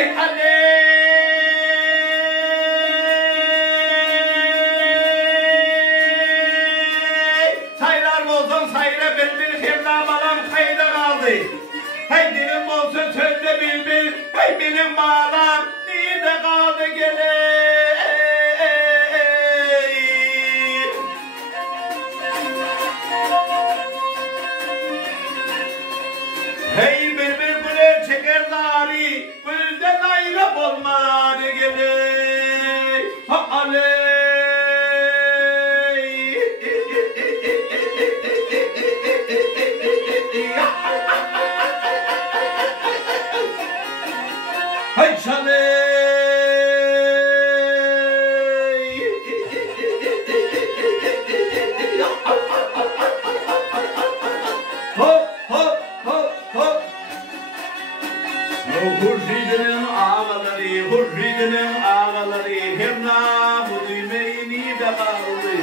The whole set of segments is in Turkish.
Hey anne. Saylar olsun sayra bilbil hevla balam kayda kaldı. Hey dilim olsun sözde bilbil. Hey benim balam nerede kaldı gele. Hey bilbil güle çeker nari. Gülden ayrı olmaları gele. Ha aley. Hay çaley. Hop hop hop hop. Hurridenin ağaları, hurridenin ağaları, hem namı düğmeyi de kaldı,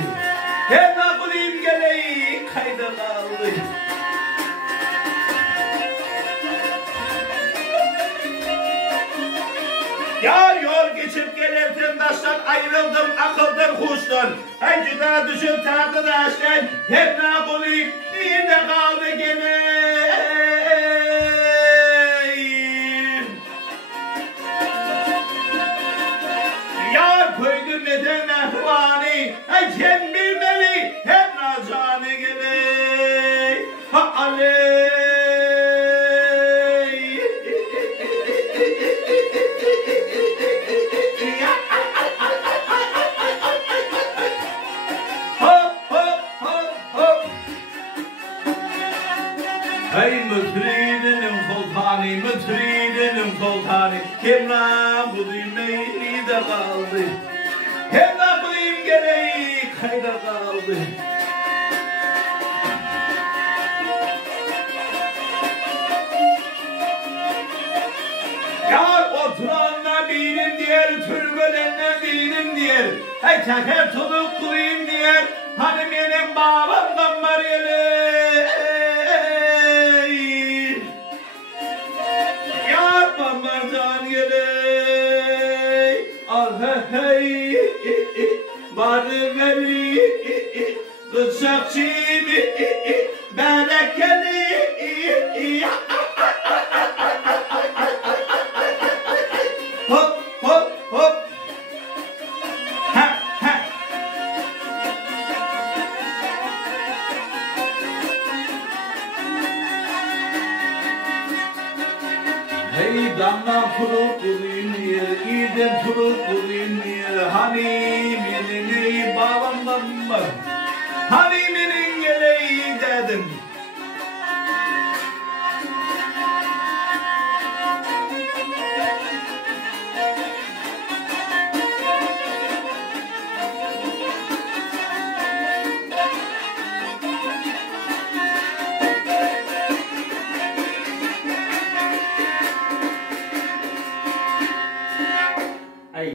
hem namı düğmeleyi kayda kaldı. Ya yol geçip gelirdim taştan ayrıldım akıldan huştan. Önceden düşüp tahtı taştan hep ne bulayım nerede kaldı gene. Yar koydum neden mehvani hem bilmeli hem nazanı gene. Ha aley. Hey mütridenin sultanı, hem bu düğmeyi de kaldı, hem bu imgeleyi kayda kaldı. Yar oturanla birim diğer, türbelenle birim diğer, hey teker tuluk duyayım diğer, hani benim babamdan var yele. Hey, bari veri, kıçakçıyım, berekeli. Hop, hop, hop. Ha, ha. Hey damla pırıl bulayım yer, iyiden pırıl bulayım yer. Hani benim babamdan var, hani benim